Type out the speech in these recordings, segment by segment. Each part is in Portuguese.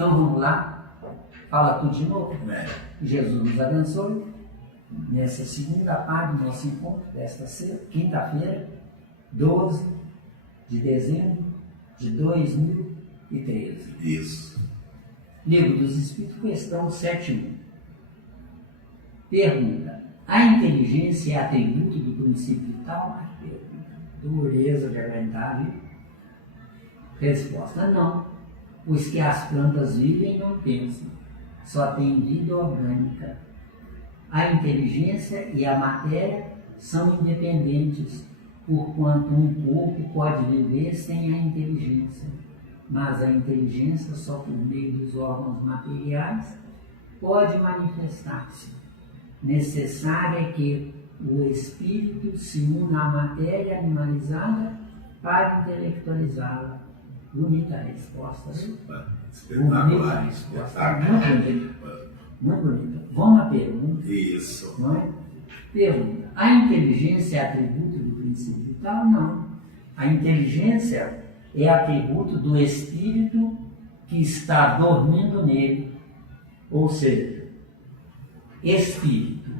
Então vamos lá, fala tudo de novo. Jesus nos abençoe nessa segunda parte do nosso encontro, desta quinta-feira, 12 de dezembro de 2013. Isso. Livro dos Espíritos, questão 7.1. Pergunta: a inteligência é atributo do princípio tal? Dureza de aguentar, viu? Resposta: não, pois que as plantas vivem e não pensam, só têm vida orgânica. A inteligência e a matéria são independentes, porquanto um corpo pode viver sem a inteligência, mas a inteligência, só por meio dos órgãos materiais, pode manifestar-se. Necessário é que o espírito se una à matéria animalizada para intelectualizá-la. Bonita a resposta, viu? Bonita a resposta. Muito bonita. Muito bonita. Vamos à pergunta. Isso. Não é? Pergunta: a inteligência é atributo do princípio vital? Não. A inteligência é atributo do espírito que está dormindo nele. Ou seja, espírito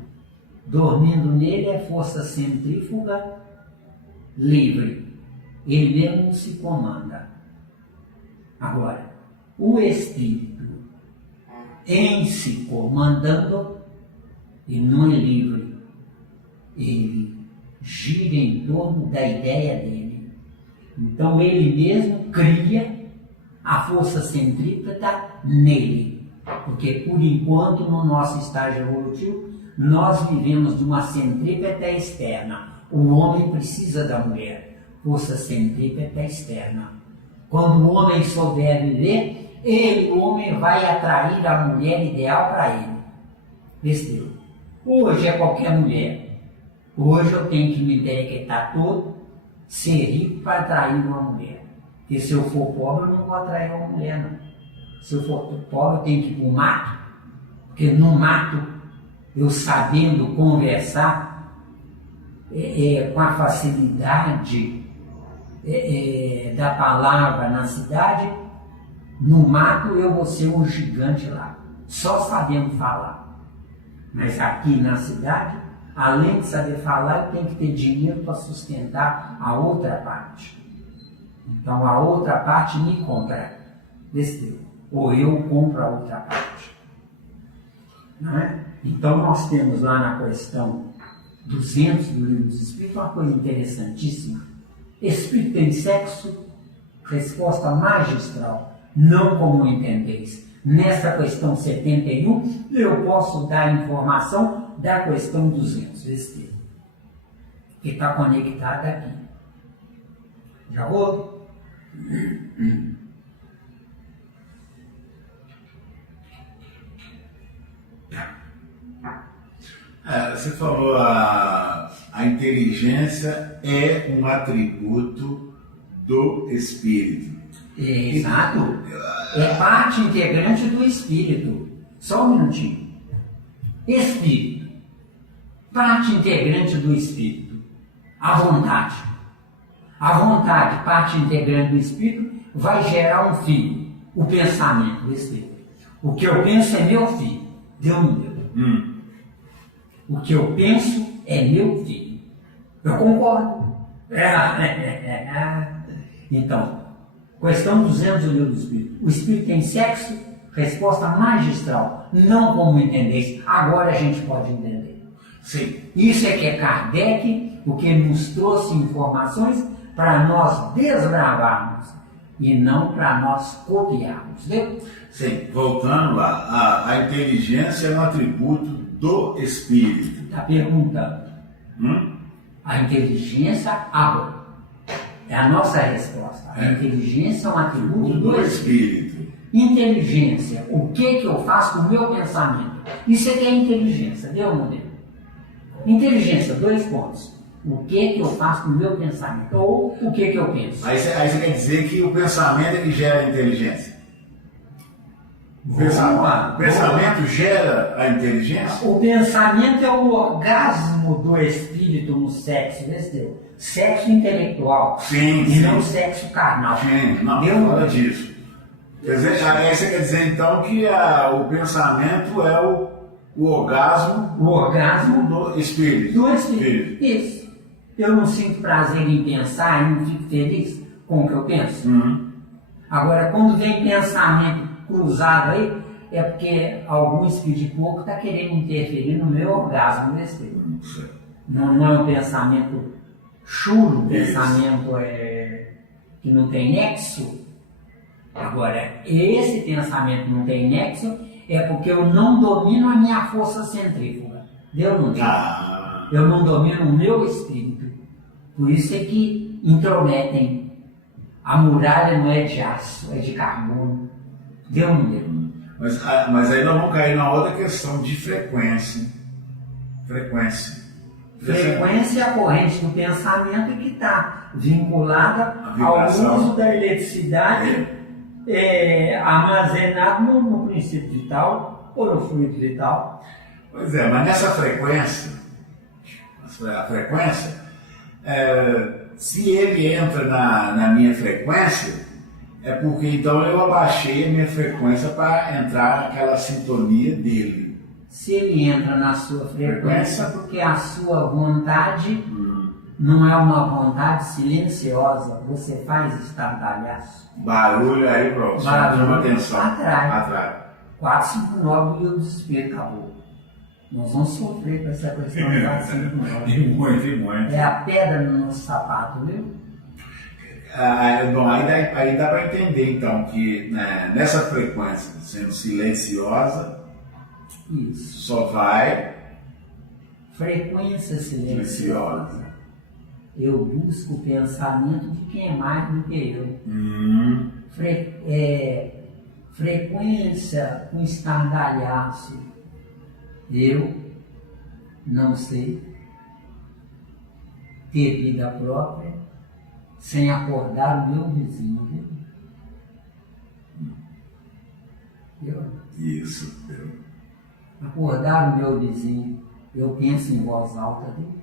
dormindo nele é força centrífuga livre. Ele mesmo se comanda. Agora, o espírito em se comandando, ele não é livre. Ele gira em torno da ideia dele. Então ele mesmo cria a força centrípeta nele. Porque por enquanto no nosso estágio evolutivo nós vivemos de uma centrípeta externa. O homem precisa da mulher. Força centrípeta externa. Quando o homem souber viver, o homem vai atrair a mulher ideal para ele. Besteira. Hoje é qualquer mulher. Hoje eu tenho que me interpretar todo, ser rico para atrair uma mulher. Porque se eu for pobre, eu não vou atrair uma mulher, não. Se eu for pobre, eu tenho que ir para o mato. Porque no mato, eu sabendo conversar com a facilidade da palavra na cidade, no mato eu vou ser um gigante lá, só sabendo falar. Mas aqui na cidade, além de saber falar, eu tenho que ter dinheiro para sustentar a outra parte. Então a outra parte me compra, ou eu compro a outra parte. Não é? Então nós temos lá na questão 200 do Livro dos Espíritos uma coisa interessantíssima. Espírito tem sexo? Resposta magistral: não como entendeis. Nessa questão 71, eu posso dar informação da questão 200, que está conectada aqui. Já vou? Você falou a inteligência é um atributo do espírito. Exato. É parte integrante do espírito. Só um minutinho. Espírito. Parte integrante do espírito. A vontade. A vontade, parte integrante do espírito, vai gerar um filho. O pensamento do espírito. O que eu penso é meu filho. Deus me deu. O que eu penso é meu filho. Eu concordo. Então, questão 200 do Livro do Espírito. O espírito tem sexo? Resposta magistral. Não como entendeis. Agora a gente pode entender. Sim. Isso é que é Kardec, porque nos trouxe informações para nós desbravarmos e não para nós copiarmos. Entendeu? Sim. Voltando lá, a inteligência é um atributo do espírito. Está perguntando. A inteligência abre. É a nossa resposta. A inteligência é um atributo do espírito. Inteligência, o que eu faço com o meu pensamento? Isso é que é inteligência, viu, modelo? Inteligência, 2 pontos. O que eu faço com o meu pensamento? Ou o que eu penso? Aí você quer dizer que o pensamento é que gera a inteligência? O pensamento gera a inteligência? O pensamento é o orgasmo do espírito no sexo, entendeu? Sexo intelectual. Sim, e não sexo carnal. Sim, não, Deu? fala disso. Quer dizer, aí você quer dizer então que o pensamento é o orgasmo, O orgasmo do espírito. do espírito. Isso. Eu não sinto prazer em pensar e não fico feliz com o que eu penso. Uhum. Agora, quando vem pensamento cruzado aí, é porque algum espírito de pouco está querendo interferir no meu orgasmo do espírito. Não é um pensamento chulo, um pensamento que não tem nexo. Agora, esse pensamento não tem nexo é porque eu não domino a minha força centrífuga. Deu não? Eu não domino o meu espírito. Por isso é que intrometem. A muralha não é de aço, é de carbono. Deu não deu? Mas aí nós vamos cair na outra questão de frequência. Frequência É a corrente do pensamento que está vinculada ao uso da eletricidade armazenado no princípio vital ou no fluido vital. Pois é, mas nessa frequência, a frequência, se ele entra na minha frequência, é porque então eu abaixei a minha frequência para entrar naquela sintonia dele. Se ele entra na sua frequência, porque a sua vontade não é uma vontade silenciosa, você faz estardalhaço. Barulho aí, pronto, chama atenção. Atrai. 459 e o desespero acabou. Nós vamos sofrer com essa questão de 459. E muito. É a pedra no nosso sapato, viu? Bom, aí dá para entender então que nessa frequência, sendo silenciosa, isso. Só vai frequência silenciosa. Eu busco o pensamento de quem é mais do que eu. Frequência com estardalhaço. Eu não sei ter vida própria sem acordar o meu vizinho. Isso. Acordar o meu vizinho, eu penso em voz alta dele.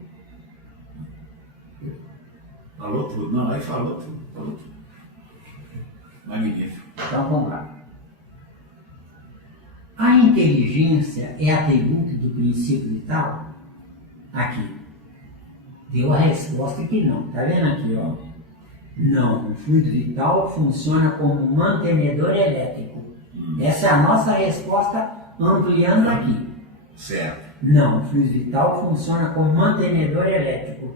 Falou tudo, não, aí falou tudo. Magnífico. Então vamos lá. A inteligência é atributo do princípio vital? Aqui. Deu a resposta que não. Está vendo aqui, ó? Não, o fluido vital funciona como mantenedor elétrico. Essa é a nossa resposta ampliando aqui. Certo. Não, o fluido vital funciona como mantenedor elétrico.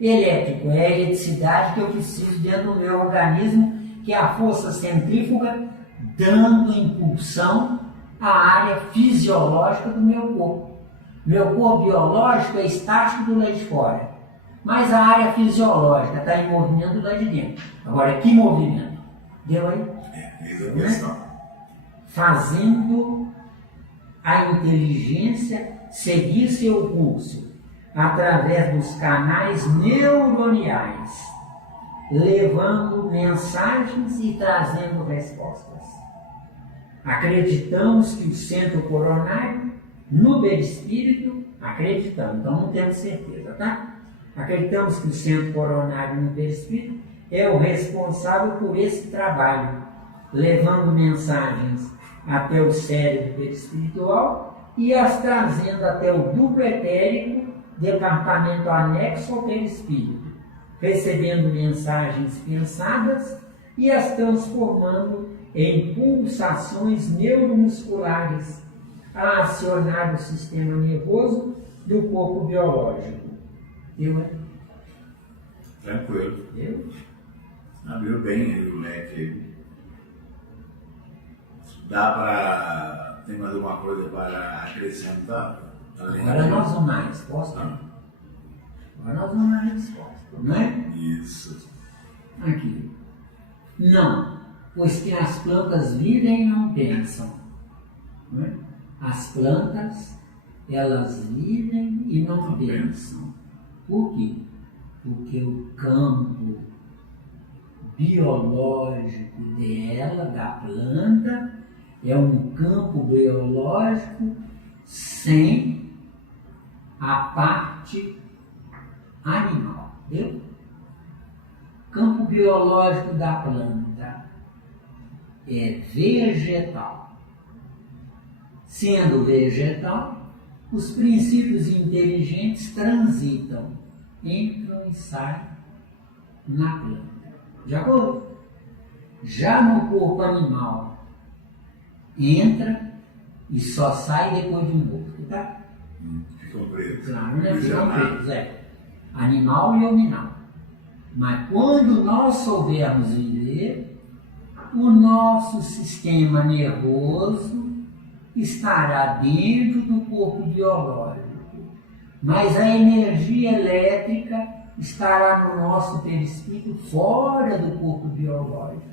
Elétrico é a eletricidade que eu preciso dentro do meu organismo, que é a força centrífuga dando impulsão à área fisiológica do meu corpo. Meu corpo biológico é estático do lado de fora, mas a área fisiológica está em movimento do lado de dentro. Agora, que movimento? Deu aí? Essa a questão. Fazendo a inteligência seguir seu curso através dos canais neuroniais, levando mensagens e trazendo respostas. Acreditamos que o centro coronário, no perispírito, acreditamos, então não temos certeza, tá? Acreditamos que o centro coronário no perispírito é o responsável por esse trabalho, levando mensagens até o cérebro perispiritual e as trazendo até o duplo etérico, departamento anexo ao perispírito, recebendo mensagens pensadas e as transformando em pulsações neuromusculares a acionar o sistema nervoso do corpo biológico. Viu? Tranquilo. Viu? Abriu bem aí o leque. Dá para... Tem mais alguma coisa para acrescentar? Agora nós vamos na resposta. Agora nós vamos na resposta, não é? Isso. Aqui. Não, pois que as plantas vivem e não pensam. Não é? As plantas, elas vivem e não pensam. Por quê? Porque o campo biológico dela, da planta, é um campo biológico sem a parte animal. Entendeu? Campo biológico da planta é vegetal. Sendo vegetal, os princípios inteligentes transitam, entram e saem na planta. De acordo? Já no corpo animal, entra e só sai depois de morto, tá? Ficam presos. Claro, né? Ficam presos, animal e hominal. Mas quando nós soubermos viver, o nosso sistema nervoso estará dentro do corpo biológico, mas a energia elétrica estará no nosso perispírito fora do corpo biológico.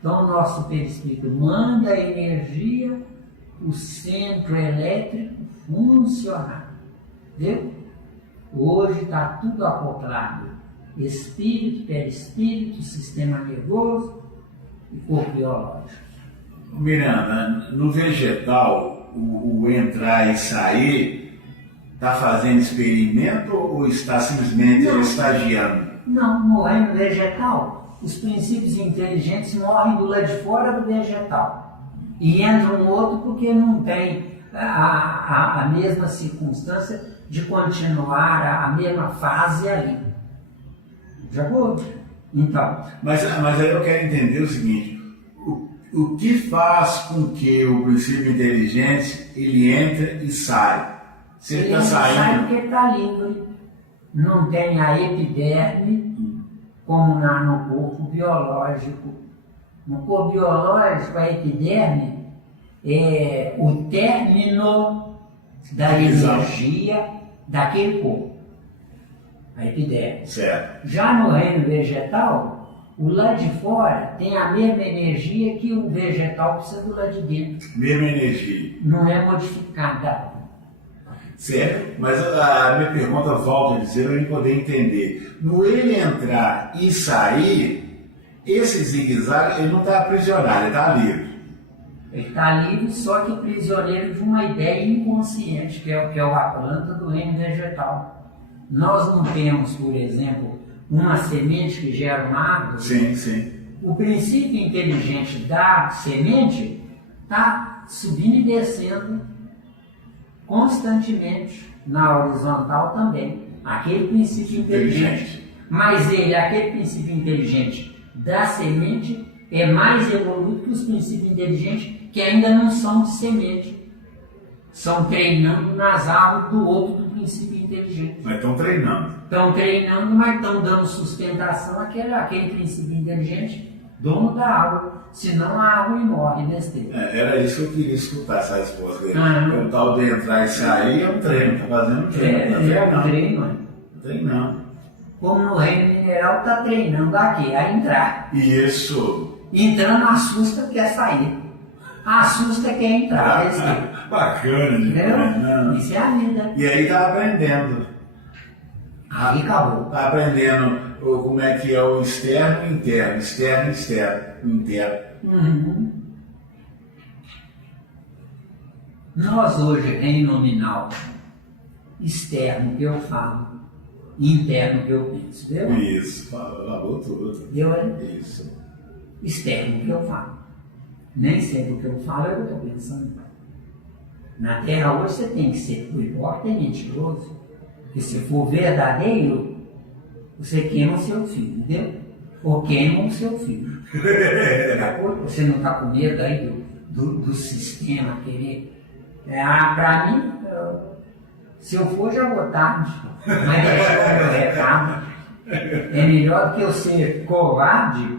Então, o nosso perispírito manda a energia, o centro elétrico funcionar. Entendeu? Hoje está tudo acoplado. Espírito, perispírito, sistema nervoso e corpo biológico. Miranda, no vegetal, o entrar e sair, está fazendo experimento ou está simplesmente estagiando? Não, no reino vegetal, os princípios inteligentes morrem do lado de fora do vegetal. E entra um outro porque não tem a mesma circunstância de continuar a mesma fase ali. De acordo? Então. Mas aí eu quero entender o seguinte: o que faz com que o princípio inteligente ele entra e sai? Se ele está saindo. Sai porque está livre. Não tem a epiderme como no corpo biológico. No corpo biológico, a epiderme é o término da energia daquele corpo. A epiderme. Certo. Já no reino vegetal, o lado de fora tem a mesma energia que o vegetal precisa do lado de dentro. Mesma energia. Não é modificada. Certo? Mas a minha pergunta volta a dizer, para eu poder entender. No ele entrar e sair, esse zigue-zague, ele não está aprisionado, ele está livre. Ele está livre, só que prisioneiro de uma ideia inconsciente, que é a planta do reino vegetal. Nós não temos, por exemplo, uma semente que gera uma árvore. Sim, sim. O princípio inteligente da semente está subindo e descendo constantemente, na horizontal também. Aquele princípio inteligente. Mas aquele princípio inteligente da semente é mais evoluído que os princípios inteligentes que ainda não são de semente. São treinando nas árvores do outro do princípio inteligente. Mas estão treinando. Estão treinando, mas estão dando sustentação àquele princípio inteligente, dono da árvore. Senão a árvore morre nesse tempo. Era isso que eu queria escutar, essa resposta dele. O tal de entrar e sair é um treino, está fazendo um treino. É um treino. Treinando. Como no reino mineral está treinando aqui, a entrar. Isso. Entrando assusta, quer sair. Assusta, quer entrar. Bacana, entendeu? Isso é a vida. E aí está aprendendo. Aí acabou. Está aprendendo como é que é o externo e o interno. Externo e externo. Interno. Uhum. Nós hoje, em nominal, externo que eu falo, interno que eu penso, deu? Isso, falou tudo. Deu aí? Isso. Externo que eu falo. Nem sempre o que eu falo é o que eu estou pensando. Na Terra hoje você tem que ser, por importa, mentiroso. Porque se for verdadeiro, você queima o seu filho, entendeu? Ou queima o seu filho. Você não está com medo aí do sistema querer. Para mim, se eu for, já vou tarde. Mas deixa o meu recado. É melhor do que eu ser covarde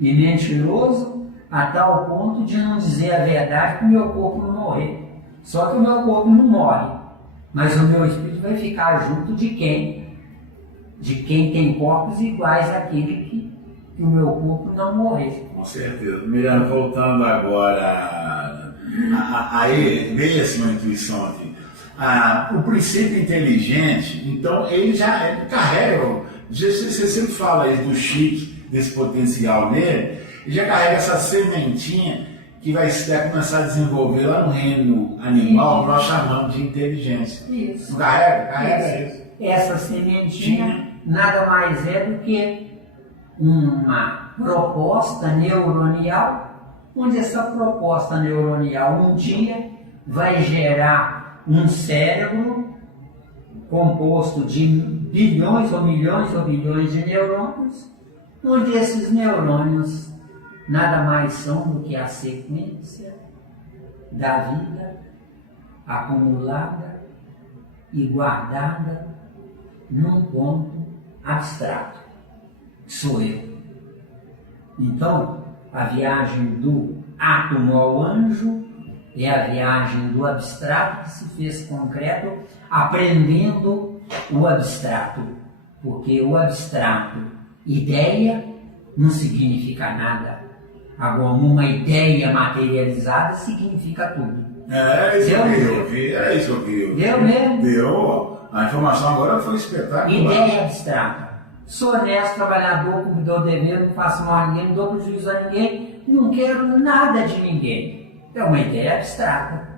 e mentiroso a tal ponto de não dizer a verdade para o meu corpo não morrer. Só que o meu corpo não morre, mas o meu espírito vai ficar junto de quem? De quem tem corpos iguais àquele que o meu corpo não morrer. Com certeza. Miranda, voltando agora a mesma intuição aqui. O princípio inteligente, então, ele carrega, você sempre fala aí do chip, desse potencial nele, ele já carrega essa sementinha que vai começar a desenvolver lá no reino animal, que nós chamamos de inteligência. Isso. Não carrega? Carrega isso. Essa sementinha nada mais é do que uma proposta neuronial onde essa proposta neuronial um dia vai gerar um cérebro composto de bilhões ou milhões ou bilhões de neurônios, onde esses neurônios nada mais são do que a sequência da vida acumulada e guardada num ponto abstrato, que sou eu. Então, a viagem do átomo ao anjo é a viagem do abstrato que se fez concreto, aprendendo o abstrato, porque o abstrato, ideia, não significa nada. Agora, uma ideia materializada significa tudo. É isso que eu vi, é isso que eu vi. Deu mesmo? Deu. A informação agora foi espetacular. Ideia abstrata. Sou honesto, trabalhador, cumpridor do dever, não faço mal a ninguém, não dou prejuízo a ninguém, não quero nada de ninguém. É uma ideia abstrata.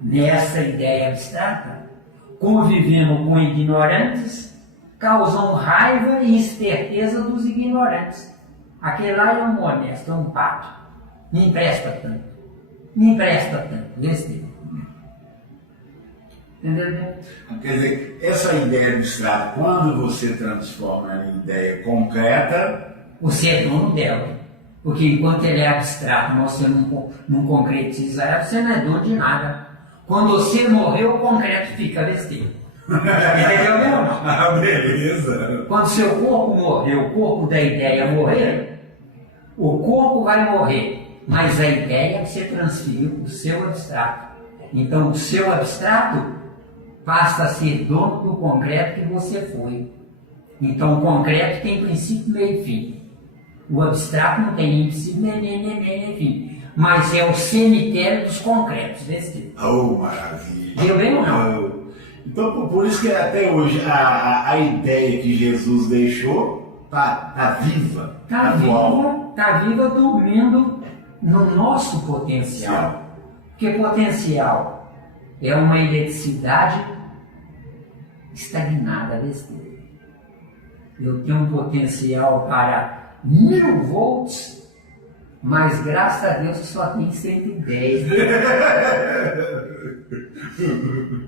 Nessa ideia abstrata, convivendo com ignorantes, causam raiva e esperteza dos ignorantes. Aquele lá é um honesto, é um pato. Me empresta tanto. Me empresta tanto. Desse tipo. Entendeu? Quer dizer, essa ideia abstrata, quando você transforma ela em ideia concreta, você é dono dela. Porque enquanto ele é abstrato, mas você não concretiza ela, você não é dono de nada. Quando você morreu, o concreto fica besteira. Entendeu mesmo? Ah, beleza. Quando seu corpo morrer, o corpo da ideia morrer, o corpo vai morrer, mas a ideia você transferiu para o seu abstrato. Então o seu abstrato passa a ser dono do concreto que você foi. Então o concreto tem princípio, meio e fim. O abstrato não tem nem princípio, nem fim. Mas é o cemitério dos concretos, desse tipo. Oh, maravilha. Deu bem ou não? Então, por isso que até hoje a ideia que Jesus deixou está viva. Está viva dormindo no nosso potencial. Porque potencial é uma eletricidade estagnada, besteira. Eu tenho um potencial para 1000 volts, mas graças a Deus só tem 110.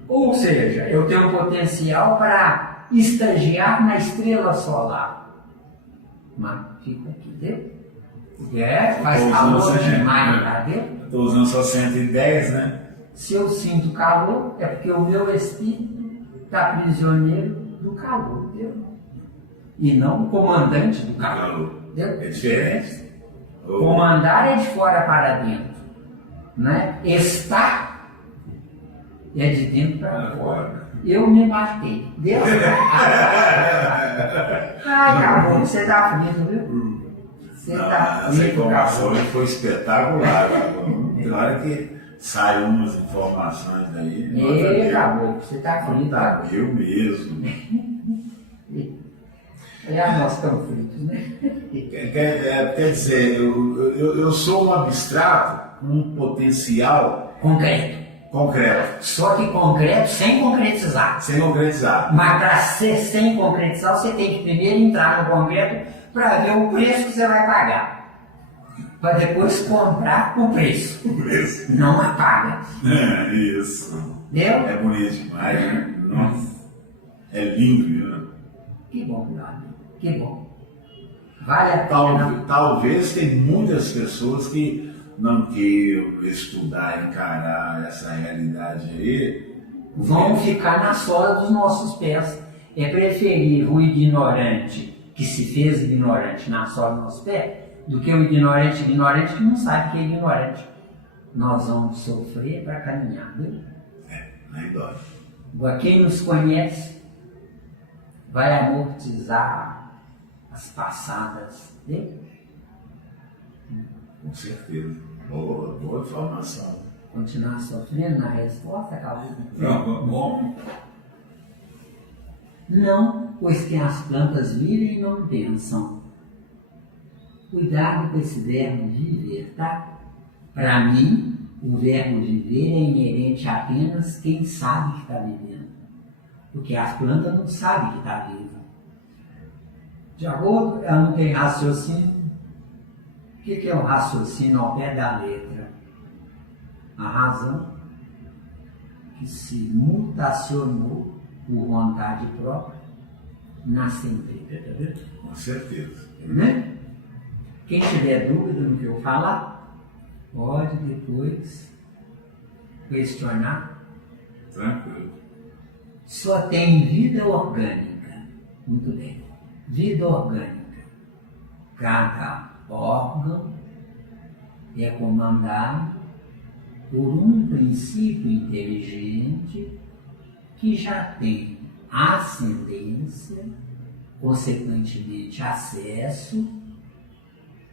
Ou seja, eu tenho potencial para estagiar na estrela solar. Mas fica aqui, entendeu? Faz calor demais, tá vendo? Estou usando só 110, né? Se eu sinto calor, é porque o meu espírito está prisioneiro do calor, entendeu? E não o comandante do calor. Entendeu? É diferente. Comandar é de fora para dentro, né? Estar é de dentro para fora. Eu me matei. Deus. Ai, acabou. Você tá frito, viu? Você tá frito. Essa informação foi espetacular. Tem hora que saem umas informações aí. Acabou. Você tá frito. Tá, eu mesmo. Nós estamos fritos, né? Quer dizer, eu sou um abstrato, um potencial concreto. Só que concreto sem concretizar. Sem concretizar. Mas para ser sem concretizar, você tem que primeiro entrar no concreto para ver o preço que você vai pagar. Para depois comprar o preço. O preço. Não a paga. Isso. Deu? É bonito demais, né? Nossa. É lindo, né? Que bom, meu amigo. Que bom. Vale a pena. Talvez tem muitas pessoas que não queiram estudar, encarar essa realidade aí. Vão ficar na sola dos nossos pés. É preferível o ignorante que se fez ignorante na sola dos nossos pés do que o ignorante que não sabe que é ignorante. Nós vamos sofrer para caminhar, viu? Aí dói. Agora, quem nos conhece vai amortizar as passadas, né? Com certeza. Boa informação. Continuar sofrendo na resposta, acabou. Não, bom. Não, pois que as plantas vivem e não pensam. Cuidado com esse verbo viver, tá? Para mim, o verbo viver é inerente a apenas quem sabe que está vivendo. Porque as plantas não sabem que está viva. De acordo, ela não tem raciocínio. que é o raciocínio ao pé da letra? A razão que se mutacionou por vontade própria na centrípeta, tá vendo? Com certeza. Né? Quem tiver dúvida no que eu falar, pode depois questionar. Tranquilo. Só tem vida orgânica. Muito bem. Vida orgânica. Cada órgão é comandado por um princípio inteligente que já tem ascendência, consequentemente acesso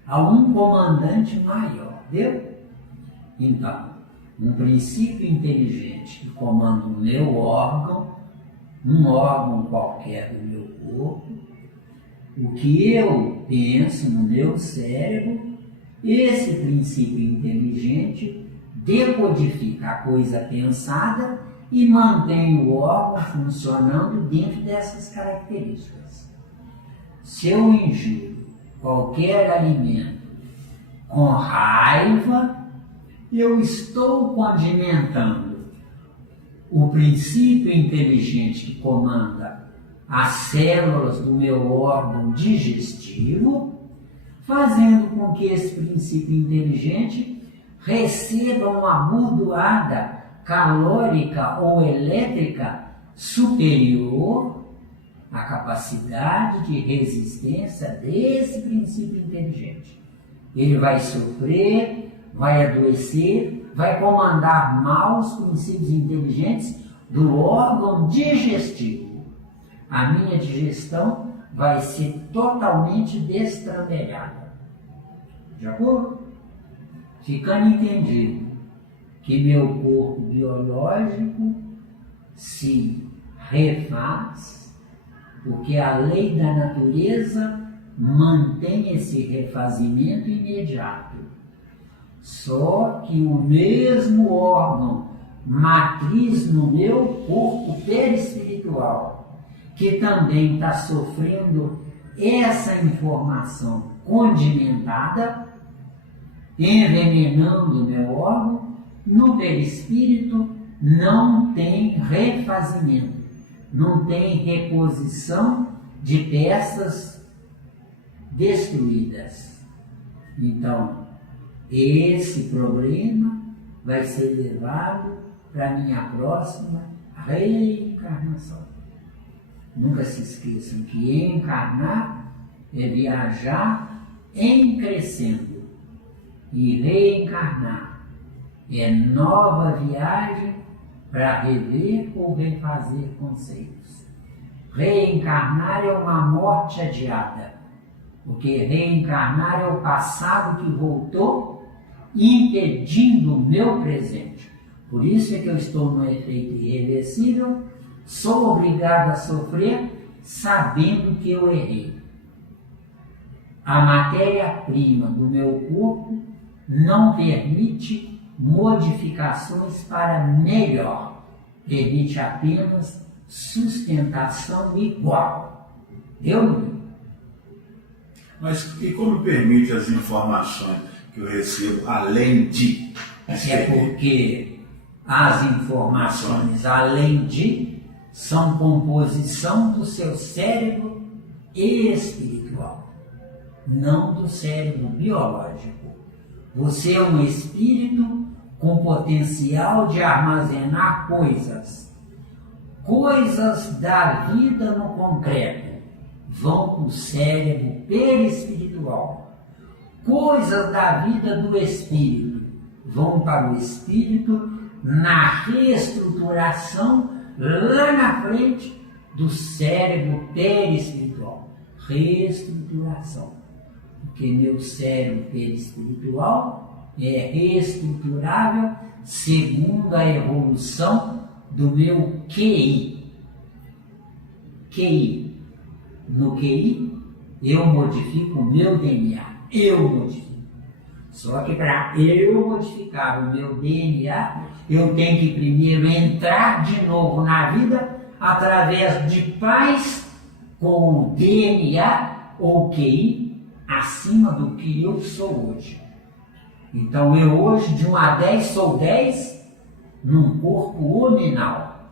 a um comandante maior, viu? Então, um princípio inteligente que comanda o meu órgão, um órgão qualquer do meu corpo, o que eu penso no meu cérebro, esse princípio inteligente decodifica a coisa pensada e mantém o órgão funcionando dentro dessas características. Se eu ingiro qualquer alimento com raiva, eu estou condimentando o princípio inteligente que comanda as células do meu órgão digestivo, fazendo com que esse princípio inteligente receba uma bordoada calórica ou elétrica superior à capacidade de resistência desse princípio inteligente. Ele vai sofrer, vai adoecer, vai comandar mal os princípios inteligentes do órgão digestivo. A minha digestão vai ser totalmente destrambelhada. De acordo? Ficando entendido que meu corpo biológico se refaz, porque a lei da natureza mantém esse refazimento imediato. Só que o mesmo órgão matriz no meu corpo perispiritual, que também está sofrendo essa informação condimentada, envenenando o meu órgão, no perispírito não tem refazimento, não tem reposição de peças destruídas. Então, esse problema vai ser levado para a minha próxima reencarnação. Nunca se esqueçam que encarnar é viajar em crescendo, e reencarnar é nova viagem para rever ou refazer conceitos. Reencarnar é uma morte adiada, porque reencarnar é o passado que voltou impedindo o meu presente. Por isso é que eu estou no efeito irreversível, sou obrigado a sofrer sabendo que eu errei. A matéria-prima do meu corpo não permite modificações para melhor, permite apenas sustentação igual. Eu? Mas e como permite as informações que eu recebo além de? É porque as informações além de são composição do seu cérebro espiritual, não do cérebro biológico. Você é um espírito com potencial de armazenar coisas da vida no concreto, vão para o cérebro perispiritual. Coisas da vida do espírito vão para o espírito na reestruturação lá na frente do cérebro perispiritual. Reestruturação. Porque meu cérebro perispiritual é reestruturável segundo a evolução do meu QI. QI. No QI, eu modifico o meu DNA. Eu modifico. Só que para eu modificar o meu DNA, eu tenho que primeiro entrar de novo na vida através de pais com o DNA ou QI acima do que eu sou hoje. Então eu hoje, de 1 a 10, sou 10 num corpo hominal.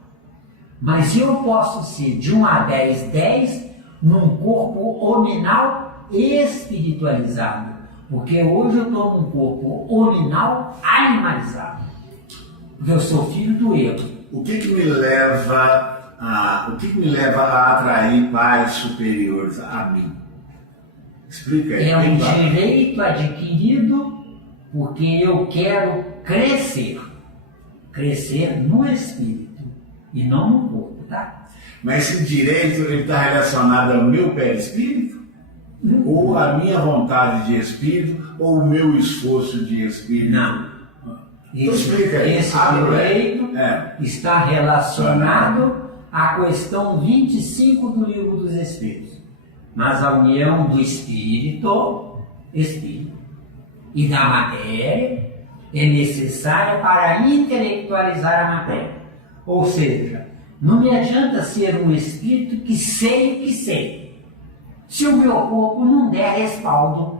Mas eu posso ser de 1 a 10, 10 num corpo hominal espiritualizado. Porque hoje eu estou num corpo hominal animalizado. Porque eu sou filho do erro. O que me leva a atrair pais superiores a mim? Explica aí. É um direito adquirido porque eu quero crescer. Crescer no espírito e não no corpo, tá? Mas esse direito está relacionado ao meu perispírito? Ou a minha vontade de espírito? Ou o meu esforço de espírito? Não. Esse direito está relacionado à questão 25 do Livro dos Espíritos. Mas a união do espírito e da matéria é necessária para intelectualizar a matéria. Ou seja, não me adianta ser um espírito que sei o que sei, se o meu corpo não der respaldo.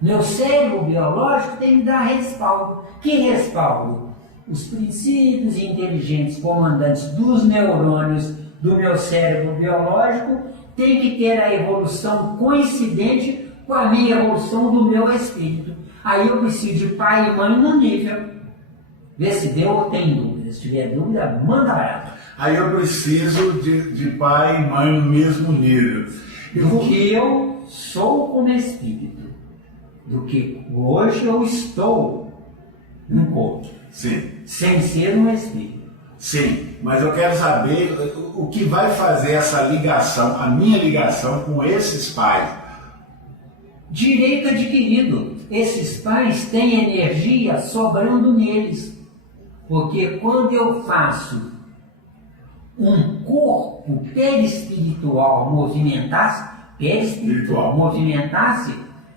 Meu cérebro biológico tem que dar respaldo. Que respaldo? Os princípios inteligentes comandantes dos neurônios do meu cérebro biológico têm que ter a evolução coincidente com a minha evolução do meu espírito. Aí eu preciso de pai e mãe no nível. Vê se deu ou tem dúvida. Se tiver dúvida, manda barato. Aí eu preciso de pai e mãe no mesmo nível. Do que eu sou como espírito. Do que hoje eu estou num corpo. Sim. Sem ser um espírito. Sim, mas eu quero saber o que vai fazer essa ligação, a minha ligação com esses pais. Direito adquirido. Esses pais têm energia sobrando neles. Porque quando eu faço um corpo perispiritual movimentasse,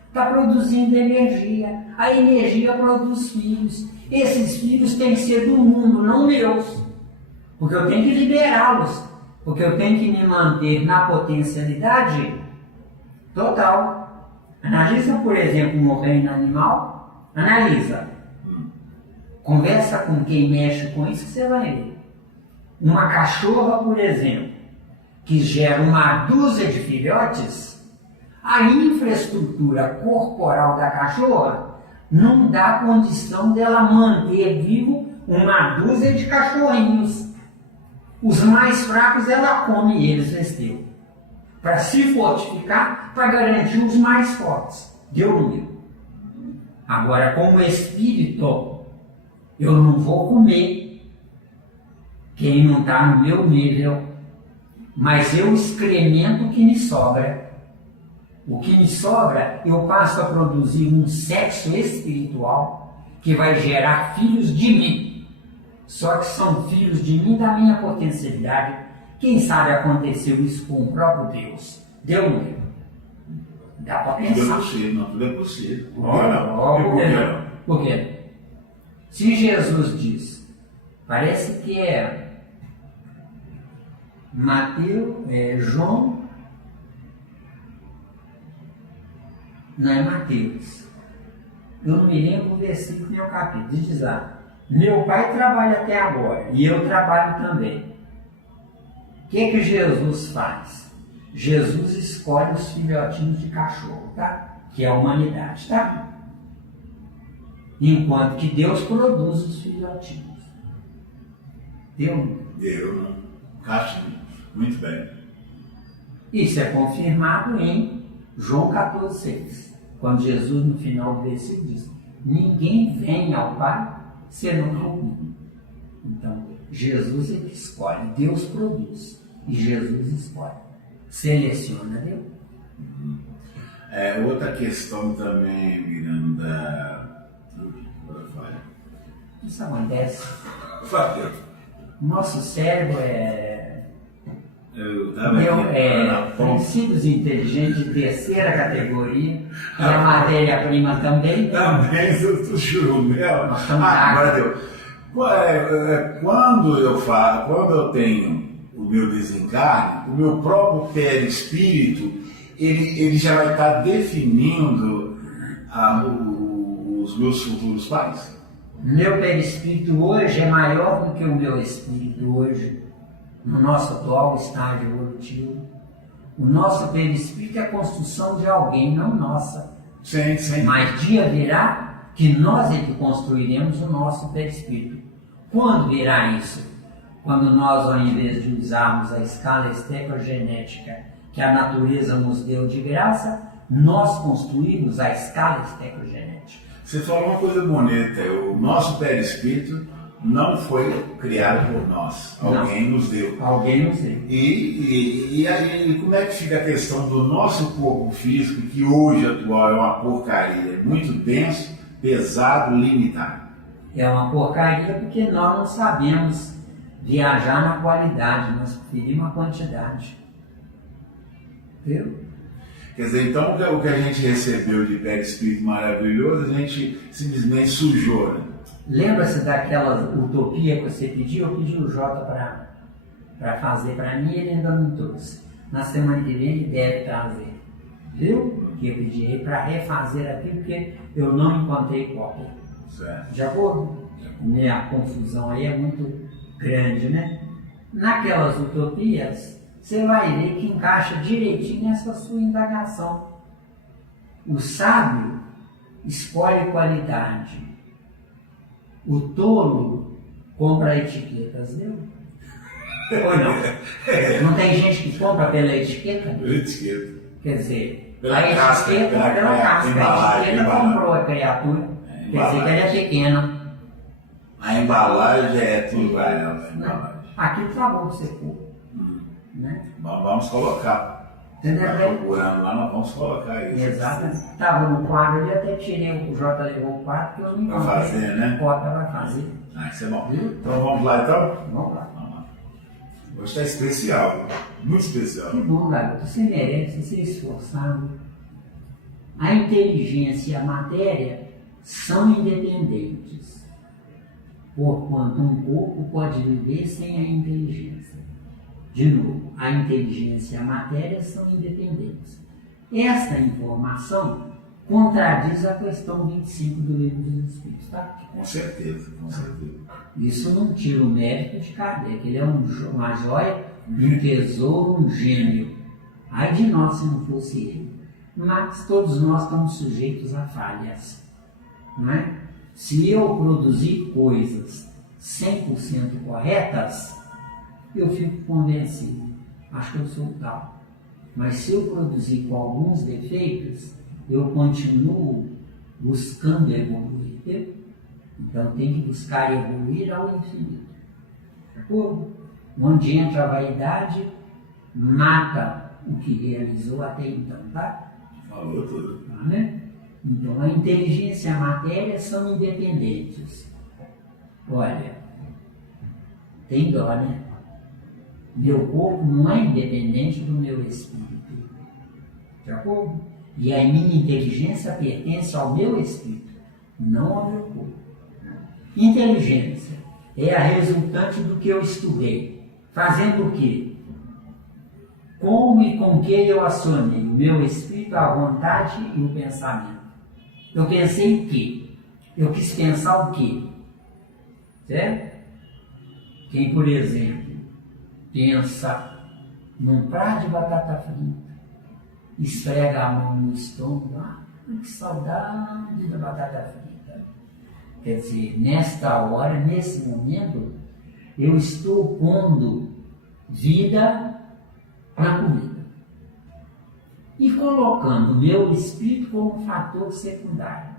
está produzindo energia. A energia produz filhos. Esses filhos têm que ser do mundo, não meus. Porque eu tenho que liberá-los. Porque eu tenho que me manter na potencialidade total. Analisa, por exemplo, no reino animal. Analisa. Conversa com quem mexe com isso que você vai ver. Uma cachorra, por exemplo, que gera uma dúzia de filhotes, a infraestrutura corporal da cachorra não dá condição dela manter vivo uma dúzia de cachorrinhos. Os mais fracos ela come e eles vestiu. Para se fortificar, para garantir os mais fortes. Deu número. Agora, como espírito, eu não vou comer quem não está no meu nível, mas eu excremento o que me sobra. O que me sobra, eu passo a produzir um sexo espiritual que vai gerar filhos de mim. Só que são filhos de mim da minha potencialidade. Quem sabe aconteceu isso com o próprio Deus. Deu número. Dá para pensar. Tudo é possível. Por quê? Se Jesus diz, parece que é João, não é Mateus. Eu não me lembro o versículo nem o capítulo. Diz lá, meu pai trabalha até agora e eu trabalho também. O que Jesus faz? Jesus escolhe os filhotinhos de cachorro, tá? Que é a humanidade, tá? Enquanto que Deus produz os filhotinhos. Deu? Deu, cachinho. Muito bem. Isso é confirmado em João 14,6. Quando Jesus, no final do versículo, diz: ninguém vem ao Pai senão por mim. Então, Jesus é que escolhe, Deus produz e Jesus escolhe. Seleciona, Deus. Outra questão também, Miranda. Isso acontece. Nosso cérebro princípios inteligentes de terceira categoria, e a matéria-prima também. Também, do churumel. Agora deu. Quando eu tenho o meu desencarne, o meu próprio perispírito ele já vai estar definindo os meus futuros pais? Meu perispírito hoje é maior do que o meu espírito hoje, no nosso atual estágio evolutivo. O nosso perispírito é a construção de alguém, não nossa. Sim, sim. Mas dia virá que nós é que construiremos o nosso perispírito. Quando virá isso? Quando nós, ao invés de usarmos a escala estequogenética que a natureza nos deu de graça, nós construímos a escala estequogenética. Você falou uma coisa bonita, o nosso perispírito não foi criado por nós, alguém nos deu. Alguém nos deu. E aí, como é que fica a questão do nosso corpo físico, que hoje atual é uma porcaria, muito denso, pesado, limitado? É uma porcaria porque nós não sabemos viajar na qualidade, nós preferimos a quantidade. Viu? Quer dizer, então o que a gente recebeu de perispírito maravilhoso, a gente simplesmente sujou, né? Lembra-se daquela utopia que você pediu? Eu pedi o Jota para fazer para mim e ele ainda não trouxe. Na semana que vem ele deve trazer. Viu? Que eu pedi para refazer aqui porque eu não encontrei cópia. Certo. De acordo? A confusão aí é muito grande, né? Naquelas utopias, você vai ver que encaixa direitinho essa sua indagação. O sábio escolhe qualidade. O tolo compra etiquetas, viu? Ou não? Não tem gente que compra pela etiqueta? Pela etiqueta. Quer dizer, pela a etiqueta pela casca. A etiqueta comprou a criatura. Quer dizer que ela é pequena. A embalagem é tudo para ela. Embalagem. Aqui tá bom pra você pôr. Né? Vamos colocar. Entendeu? Tá procurando lá, nós vamos colocar isso. Exatamente. Estava no quadro ali, até tirei, o Jota levou o quadro, que eu não encontrei. Vai fazer, né? Cota vai fazer. Ah, isso é bom. Então vamos lá, então? Vamos lá. Hoje está especial, muito especial. Que bom, garoto. Você merece ser esforçado. A inteligência e a matéria são independentes. Porquanto um corpo pode viver sem a inteligência. De novo, a inteligência e a matéria são independentes. Esta informação contradiz a questão 25 do Livro dos Espíritos, tá? Com certeza, com certeza. Isso não tira o mérito de Kardec. Ele é uma joia, um tesouro, um gênio. Ai de nós se não fosse ele. Mas todos nós estamos sujeitos a falhas. Não é? Se eu produzir coisas 100% corretas, eu fico convencido. Acho que eu sou tal. Mas se eu produzir com alguns defeitos, eu continuo buscando evoluir. Então tem que buscar evoluir ao infinito. Onde entra a vaidade, mata o que realizou até então, tá? Falou tudo. Tá, né? Então a inteligência e a matéria são independentes. Olha, tem dó, né? Meu corpo não é independente do meu espírito. De acordo? E a minha inteligência pertence ao meu espírito, não ao meu corpo. Inteligência é a resultante do que eu estudei. Fazendo o quê? Como e com que eu acionei o meu espírito, a vontade e o pensamento. Eu pensei o quê? Eu quis pensar o quê? Certo? Quem, por exemplo, pensa num prato de batata frita, esfrega a mão no estômago, que saudade da batata frita. Quer dizer, nesta hora, nesse momento, eu estou pondo vida na comida e colocando o meu espírito como fator secundário.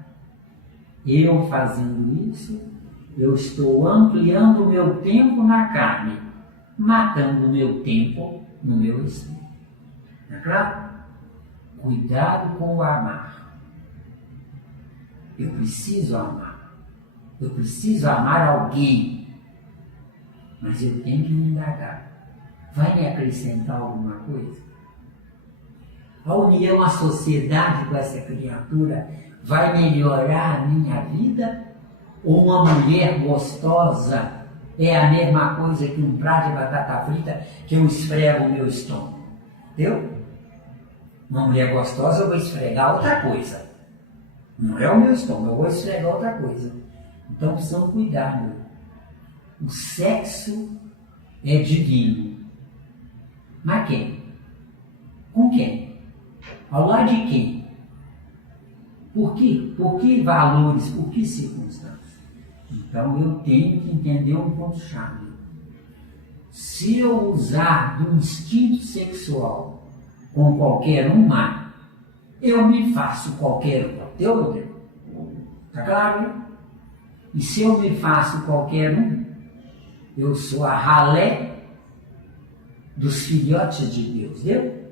Eu fazendo isso, eu estou ampliando o meu tempo na carne, matando o meu tempo no meu espírito. Tá claro? Cuidado com o amar. Eu preciso amar. Eu preciso amar alguém. Mas eu tenho que me indagar. Vai me acrescentar alguma coisa? A união, a sociedade com essa criatura vai melhorar a minha vida? Ou uma mulher gostosa é a mesma coisa que um prato de batata frita que eu esfrego o meu estômago? Entendeu? Uma mulher gostosa eu vou esfregar outra coisa. Não é o meu estômago, eu vou esfregar outra coisa. Então precisam cuidar, meu. O sexo é divino. Mas quem? Com quem? Ao lado de quem? Por quê? Por que valores? Por que circunstâncias? Então eu tenho que entender um ponto-chave. Se eu usar do instinto sexual com qualquer uma, eu me faço qualquer um. Deu? Está claro? Né? E se eu me faço qualquer um, eu sou a ralé dos filhotes de Deus. Deu?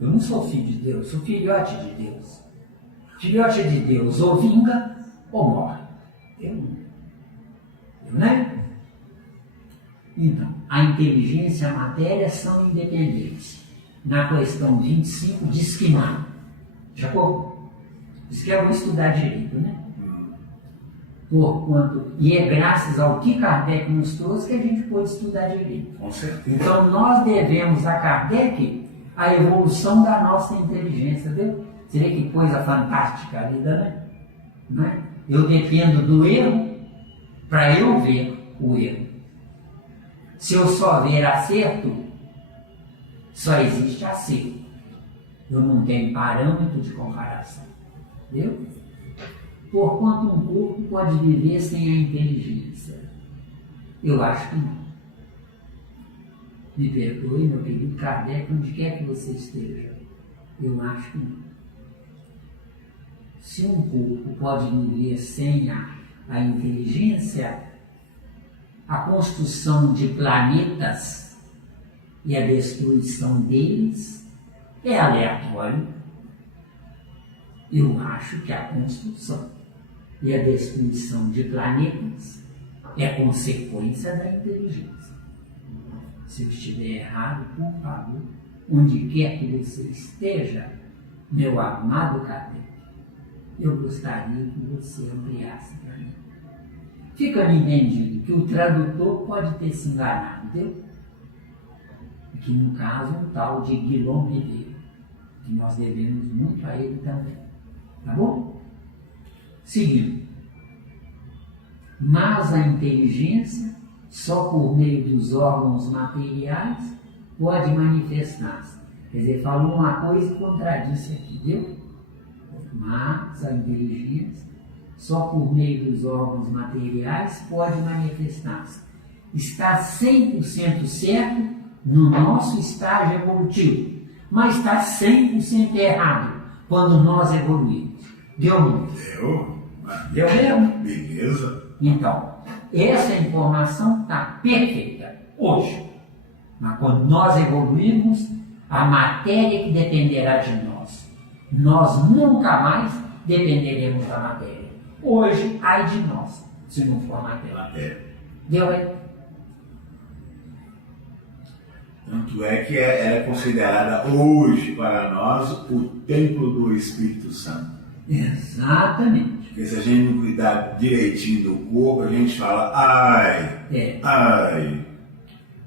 Eu não sou filho de Deus, sou filhote de Deus. Filhote de Deus ou vinga ou morre. Eu, né? Então, a inteligência e a matéria são independentes. Na questão 25 diz que não. Jacob? Diz que eu vou estudar direito, né? Porquanto, e é graças ao que Kardec nos trouxe que a gente pôde estudar direito. Com certeza. Então nós devemos a Kardec a evolução da nossa inteligência, viu? Você vê que coisa fantástica a vida, né? Não é? Eu dependo do erro para eu ver o erro. Se eu só ver acerto, só existe acerto. Eu não tenho parâmetro de comparação. Entendeu? Porquanto um corpo pode viver sem a inteligência? Eu acho que não. Me perdoe, meu querido Kardec, onde quer que você esteja. Eu acho que não. Se um corpo pode viver sem a inteligência, a construção de planetas e a destruição deles é aleatório. Eu acho que a construção e a destruição de planetas é consequência da inteligência. Se eu estiver errado, por favor, onde quer que você esteja, meu amado Kardec, eu gostaria que você ampliasse para mim. Fica me entendendo que o tradutor pode ter se enganado, entendeu? Que no caso um tal de Guilherme Ribeiro, que nós devemos muito a ele também. Tá bom? Seguindo. Mas a inteligência, só por meio dos órgãos materiais, pode manifestar-se. Quer dizer, falou uma coisa e contradisse aqui, viu? Mas a inteligência, só por meio dos órgãos materiais, pode manifestar-se. Está 100% certo no nosso estágio evolutivo, mas está 100% errado quando nós evoluímos. Deu muito? Deu mesmo? Beleza. Então, essa informação está perfeita hoje. Mas quando nós evoluirmos, a matéria que dependerá de nós. Nós nunca mais dependeremos da matéria. Hoje, ai de nós, se não for matéria. Deu aí? Tanto é que é considerada hoje para nós o templo do Espírito Santo. Exatamente. Porque se a gente não cuidar direitinho do corpo, a gente fala, ai.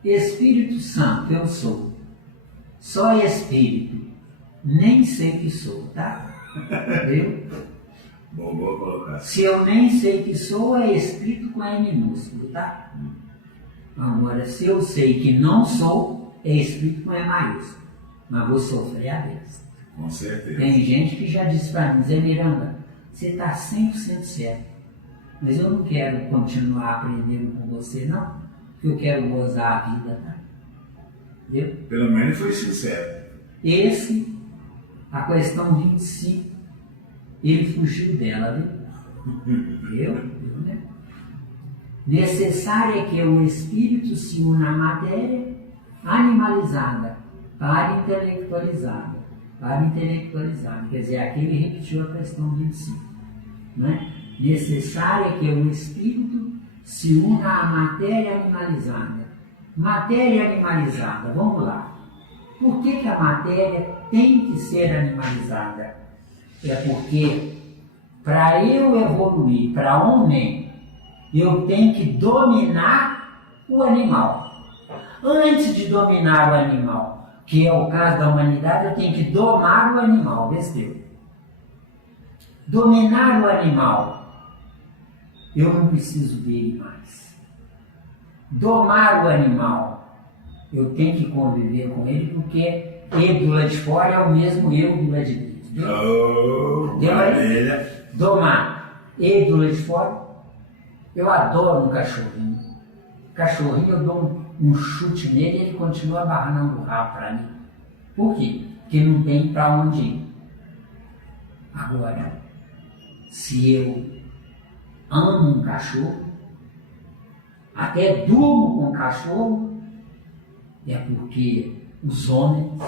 Espírito Santo, eu sou. Só Espírito. Nem sei que sou, tá? Viu? Boa colocação. Se eu nem sei que sou, é Espírito com E minúsculo, tá? Agora, se eu sei que não sou, é Espírito com E maiúsculo. Mas vou sofrer a vez. Com certeza. Tem gente que já disse para mim, Zé Miranda, você está 100% certo. Mas eu não quero continuar aprendendo com você, não. Porque eu quero gozar a vida, tá? Viu? Pelo menos foi sincero. Esse, a questão 25, ele fugiu dela, viu? Viu, né? Necessário é que o espírito se una à matéria animalizada para intelectualizada. Quer dizer, aqui ele repetiu a questão 25. Né? Necessário é que o espírito se una à matéria animalizada. Matéria animalizada, vamos lá. Por que a matéria tem que ser animalizada? É porque para eu evoluir para homem, eu tenho que dominar o animal. Antes de dominar o animal, que é o caso da humanidade, eu tenho que domar o animal, besteira. Dominar o animal, eu não preciso dele mais. Domar o animal, eu tenho que conviver com ele, porque ele do lado de fora é o mesmo eu do lado de dentro. Deu aí? Domar ele do lado de fora. Eu adoro um cachorrinho. Cachorrinho, eu dou um chute nele e ele continua barrando o rabo para mim. Por quê? Porque não tem para onde ir. Agora, se eu amo um cachorro, até durmo com o cachorro, é porque os homens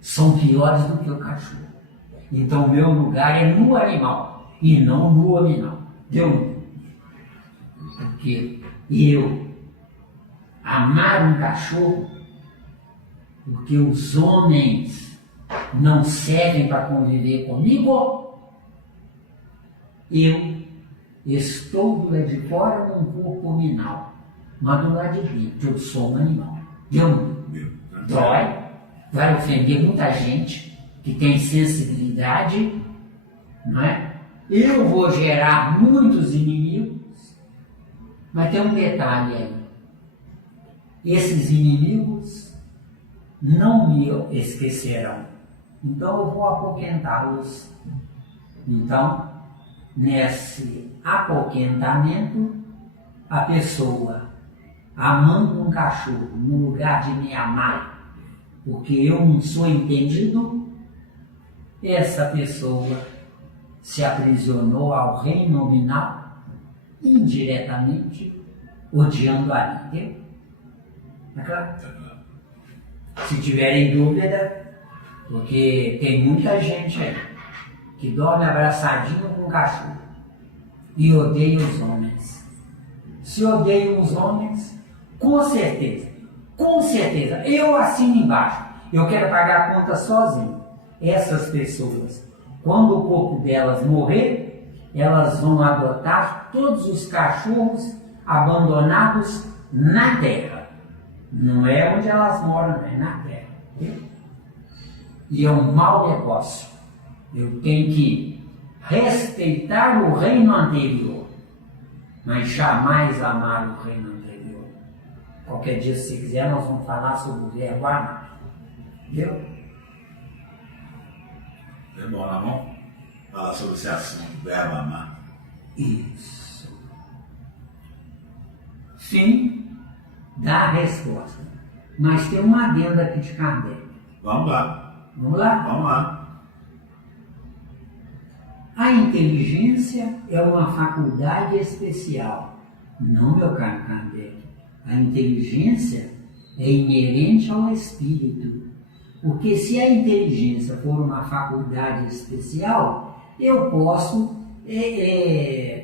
são piores do que o cachorro. Então o meu lugar é no animal e não no homem não. Deu? Porque eu amar um cachorro, porque os homens não servem para conviver comigo, eu estou do lado de fora num corpo nominal, mas do lado de dentro eu sou um animal. Deu? Dói, vai ofender muita gente que tem sensibilidade, não é? Eu vou gerar muitos inimigos, mas tem um detalhe aí. Esses inimigos não me esquecerão, então eu vou apoquentá-los. Então, nesse apoquentamento, a pessoa amando um cachorro no lugar de me amar, porque eu não sou entendido, essa pessoa se aprisionou ao reino nominal, indiretamente, odiando a mim. É claro? Se tiverem dúvida, porque tem muita gente aí que dorme abraçadinho com o cachorro e odeia os homens. Se odeiam os homens, com certeza, eu assino embaixo, eu quero pagar a conta sozinho. Essas pessoas, quando o corpo delas morrer, elas vão adotar todos os cachorros abandonados na terra. Não é onde elas moram, é na terra. E é um mau negócio. Eu tenho que respeitar o reino anterior, mas jamais amar o reino anterior. Qualquer dia, se quiser, nós vamos falar sobre o verbo amar. Entendeu? É bom, nós vamos falar sobre esse assunto, verbo amar. Isso. Fim da resposta. Mas tem uma adenda aqui de Kardec. Vamos lá. Vamos lá? Vamos lá. A inteligência é uma faculdade especial. Não, meu caro Kardec. A inteligência é inerente ao espírito. Porque se a inteligência for uma faculdade especial, eu posso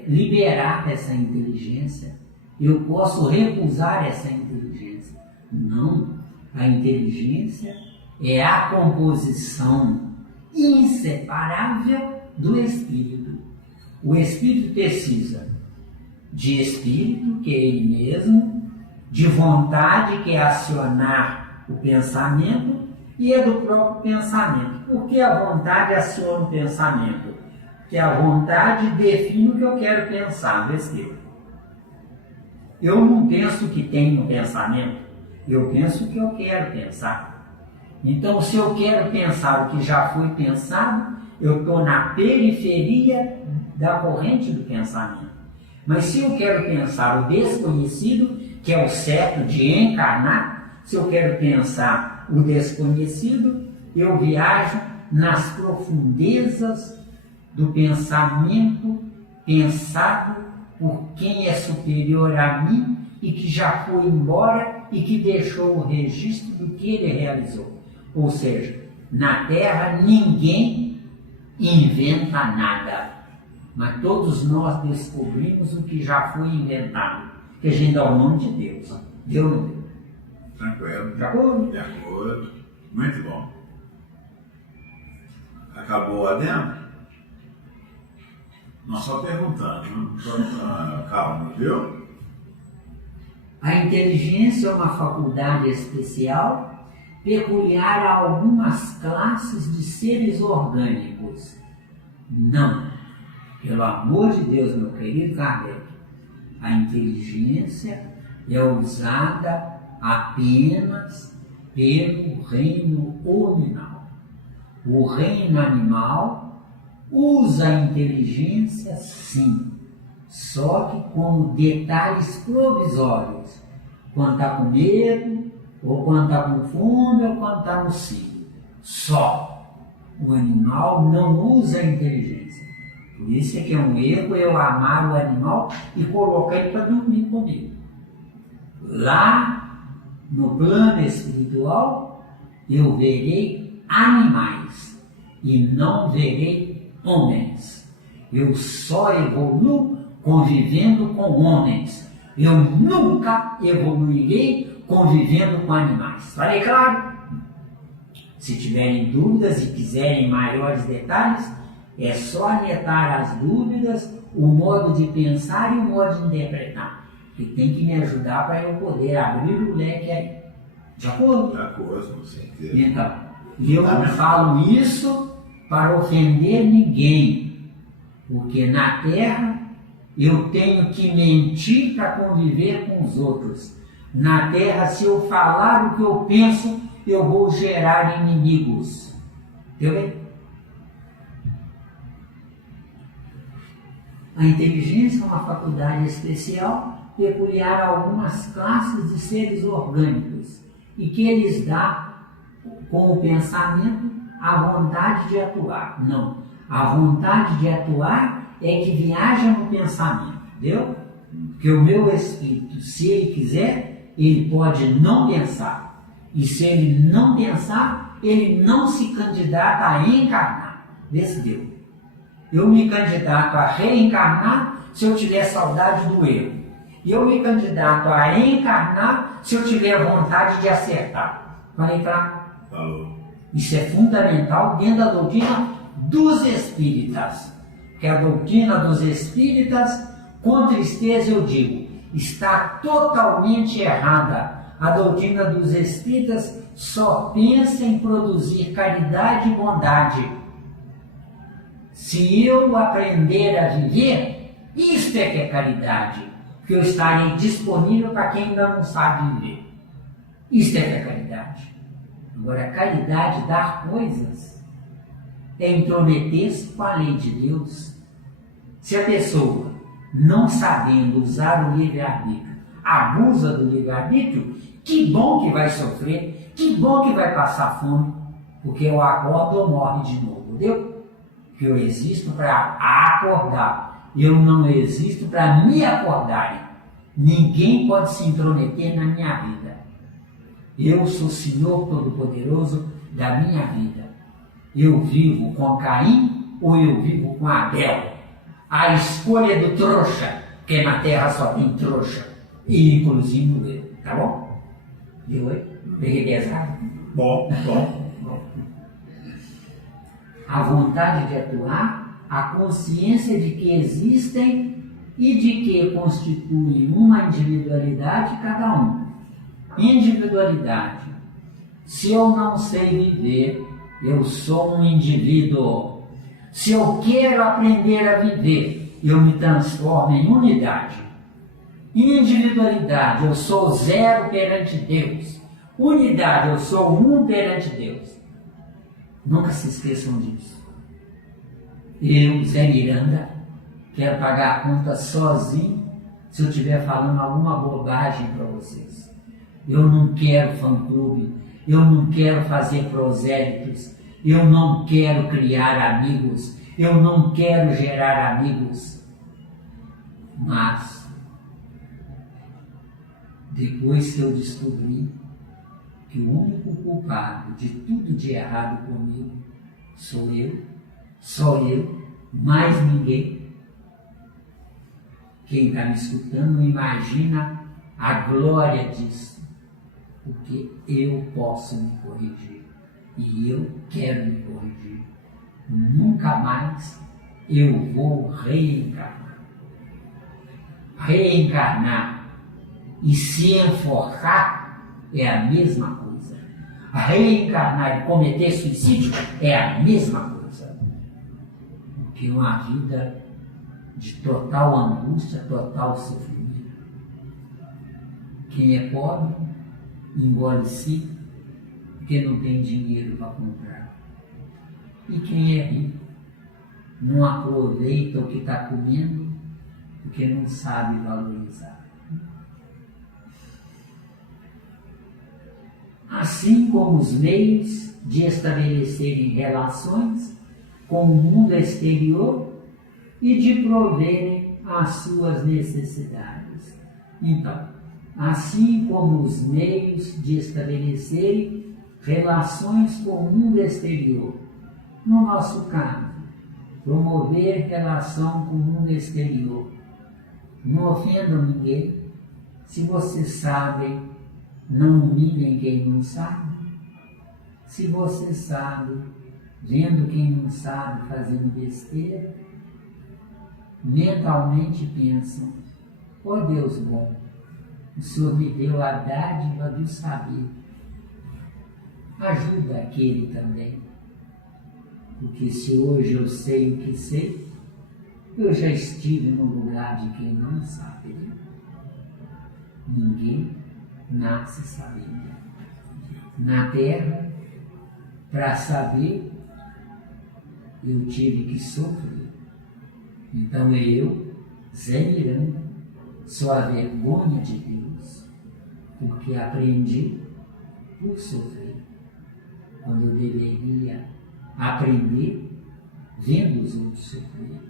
liberar essa inteligência. Eu posso recusar essa inteligência. Não. A inteligência é a composição inseparável do espírito. O espírito precisa de espírito, que é ele mesmo, de vontade, que é acionar o pensamento, e é do próprio pensamento. Por que a vontade aciona o pensamento? Porque a vontade define o que eu quero pensar, besteira. Eu não penso o que tem no pensamento, eu penso o que eu quero pensar. Então, se eu quero pensar o que já foi pensado, eu estou na periferia da corrente do pensamento. Mas se eu quero pensar o desconhecido, que é o certo de encarnar, se eu quero pensar o desconhecido, eu viajo nas profundezas do pensamento pensado por quem é superior a mim e que já foi embora e que deixou o registro do que ele realizou. Ou seja, na Terra ninguém inventa nada, mas todos nós descobrimos o que já foi inventado, que a gente dá o nome de Deus. Deu ou não deu? Tranquilo. De acordo? De acordo. Muito bom. Acabou adendo? Não, só perguntando. Calma, viu? A inteligência é uma faculdade especial peculiar a algumas classes de seres orgânicos. Não. Pelo amor de Deus, meu querido Kardec, a inteligência é usada apenas pelo reino nominal. O reino animal usa a inteligência, sim, só que como detalhes provisórios, quando está com medo, ou quando está com fome, ou quando está no cio. Só. O animal não usa a inteligência. Por isso é que é um erro eu amar o animal e colocar ele para dormir comigo. Lá, no plano espiritual, eu verei animais e não verei homens. Eu só evoluo convivendo com homens. Eu nunca evoluirei convivendo com animais. Falei claro? Se tiverem dúvidas e quiserem maiores detalhes, é só anetar as dúvidas, o modo de pensar e o modo de interpretar. Que tem que me ajudar para eu poder abrir o leque aí. De acordo? De acordo, com certeza. Então, eu não falo isso para ofender ninguém, porque na Terra eu tenho que mentir para conviver com os outros. Na Terra, se eu falar o que eu penso, eu vou gerar inimigos. Entendeu? A inteligência é uma faculdade especial, peculiar a algumas classes de seres orgânicos, e que eles dá, com o pensamento, a vontade de atuar. Não. A vontade de atuar é que viaja no pensamento, entendeu? Porque o meu espírito, se ele quiser, ele pode não pensar. E se ele não pensar, ele não se candidata a encarnar. Vê se deu. Eu me candidato a reencarnar se eu tiver saudade do erro. E eu me candidato a reencarnar se eu tiver vontade de acertar. Falei pra? Falou. Isso é fundamental dentro da doutrina dos espíritas. Que a doutrina dos espíritas, com tristeza eu digo, está totalmente errada. A doutrina dos espíritas só pensa em produzir caridade e bondade. Se eu aprender a viver, isto é que é caridade, que eu estarei disponível para quem ainda não sabe viver. Isto é que é caridade. Agora, caridade, dar coisas, é intrometer-se com a lei de Deus. Se a pessoa, não sabendo usar o livre-arbítrio, abusa do livre-arbítrio, que bom que vai sofrer, que bom que vai passar fome, porque eu acordo ou morre de novo, entendeu? Que eu existo para acordar, eu não existo para me acordarem. Ninguém pode se intrometer na minha vida. Eu sou Senhor Todo-Poderoso da minha vida. Eu vivo com Caim ou eu vivo com Abel. A escolha do trouxa, que na Terra só tem trouxa, e inclusive eu, tá bom? Viu aí? Peguei pesado. Bom. A vontade de atuar, a consciência de que existem e de que constituem uma individualidade cada um. Individualidade. Se eu não sei viver, eu sou um indivíduo. Se eu quero aprender a viver, eu me transformo em unidade. Individualidade, eu sou zero perante Deus. Unidade, eu sou um perante Deus. Nunca se esqueçam disso. Eu, Zé Miranda, quero pagar a conta sozinho se eu estiver falando alguma bobagem para vocês. Eu não quero fã-clube, eu não quero fazer prosélitos, eu não quero criar amigos, eu não quero gerar amigos. Mas, depois que eu descobri que o único culpado de tudo de errado comigo sou eu, só eu, mais ninguém. Quem está me escutando não imagina a glória disso, porque eu posso me corrigir e eu quero me corrigir. Nunca mais eu vou reencarnar. Reencarnar e se enforcar é a mesma coisa. reencarnar e cometer suicídio é a mesma coisa. Porque uma vida de total angústia, total sofrimento. Quem é pobre, engole si, porque não tem dinheiro para comprar. E quem é rico, não aproveita o que está comendo, porque não sabe valorizar. Assim como os meios de estabelecerem relações com o mundo exterior e de proverem as suas necessidades. Então, assim como os meios de estabelecerem relações com o mundo exterior, no nosso caso, promover relação com o mundo exterior, não ofendam ninguém, se vocês sabem, não humilhem quem não sabe, se vocês sabem, vendo quem não sabe fazendo besteira, mentalmente pensam, ó Deus bom, o Senhor me deu a dádiva do saber, ajuda aquele também, porque se hoje eu sei o que sei, eu já estive no lugar de quem não sabe. Ninguém nasce sabendo. Na terra, para saber, eu tive que sofrer. Então eu, Zé Miranda, sou a vergonha de Deus, porque aprendi por sofrer, quando eu deveria aprender vendo os outros sofrer.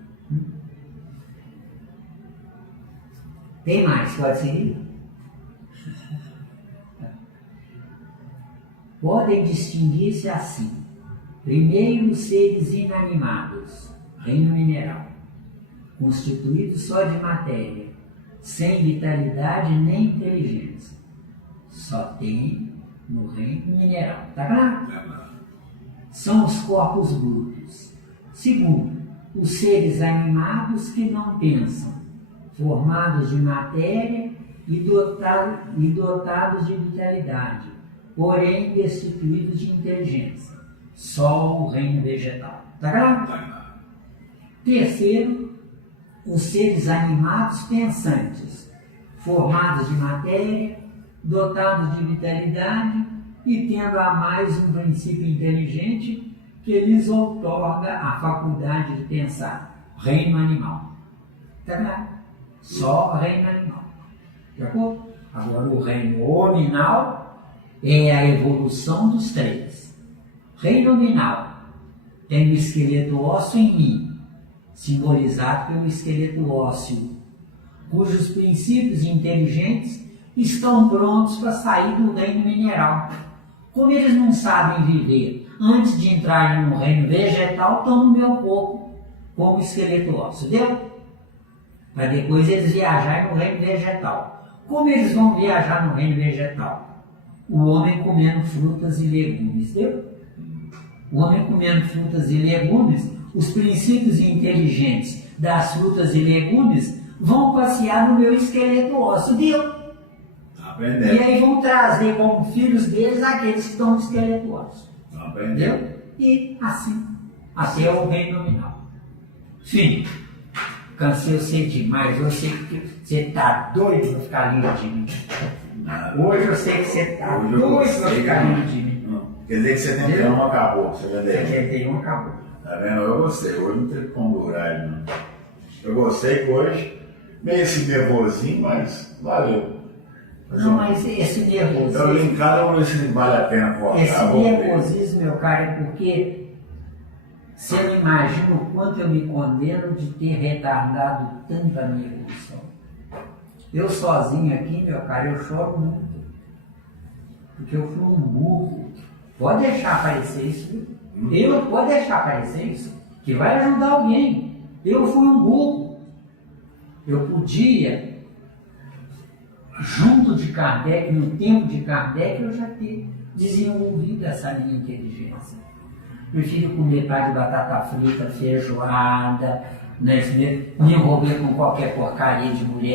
Tem mais? Pode seguir? Podem distinguir-se assim. Primeiro, os seres inanimados, reino mineral, constituídos só de matéria, sem vitalidade nem inteligência. Só tem no reino mineral. Tá claro? São os corpos brutos. Segundo, os seres animados que não pensam, formados de matéria e dotados de vitalidade, porém destituídos de inteligência. Só o reino vegetal. Tá claro? Terceiro, os seres animados pensantes, formados de matéria, dotados de vitalidade e tendo a mais um princípio inteligente que lhes outorga a faculdade de pensar. Reino animal. Tá claro? Só reino animal. De acordo? Agora o reino hominal é a evolução dos três. Reino hominal tem o esqueleto ósseo em mim, simbolizado pelo esqueleto ósseo, cujos princípios inteligentes estão prontos para sair do reino mineral. Como eles não sabem viver antes de entrarem no reino vegetal, estão no meu corpo, como esqueleto ósseo, deu? Para depois eles viajarem no reino vegetal. Como eles vão viajar no reino vegetal? O homem comendo frutas e legumes, deu? O homem comendo frutas e legumes, os princípios inteligentes das frutas e legumes vão passear no meu esqueleto ósseo, deu? Aprendendo. E aí vão trazer como filhos deles aqueles que estão no esqueleto ósseo. Entendeu? E assim, até o reino nominal. Fim. Cansei você demais. Eu sei que você está doido para ficar livre de mim. Hoje eu sei que você está doido para ficar livre de mim. Quer dizer que 71 acabou. 71 acabou. Tá vendo? Eu gostei. Hoje não teve como durar, não. Eu gostei que hoje, meio esse nervosinho, mas valeu. Não, mas esse nervosismo... Eu linkado, vamos ver se vale a pena cortar. Esse nervosismo, meu cara, é porque você não imagina o quanto eu me condeno de ter retardado tanto a minha evolução. Eu sozinho aqui, meu cara, eu choro muito. Porque eu fui um burro. Pode deixar aparecer isso, viu? Pode deixar aparecer isso, que vai ajudar alguém. Eu fui um burro. Eu podia... junto de Kardec, no tempo de Kardec, eu já ter desenvolvido essa minha inteligência. Prefiro comer pá de batata frita, feijoada, né, me envolver com qualquer porcaria de mulher.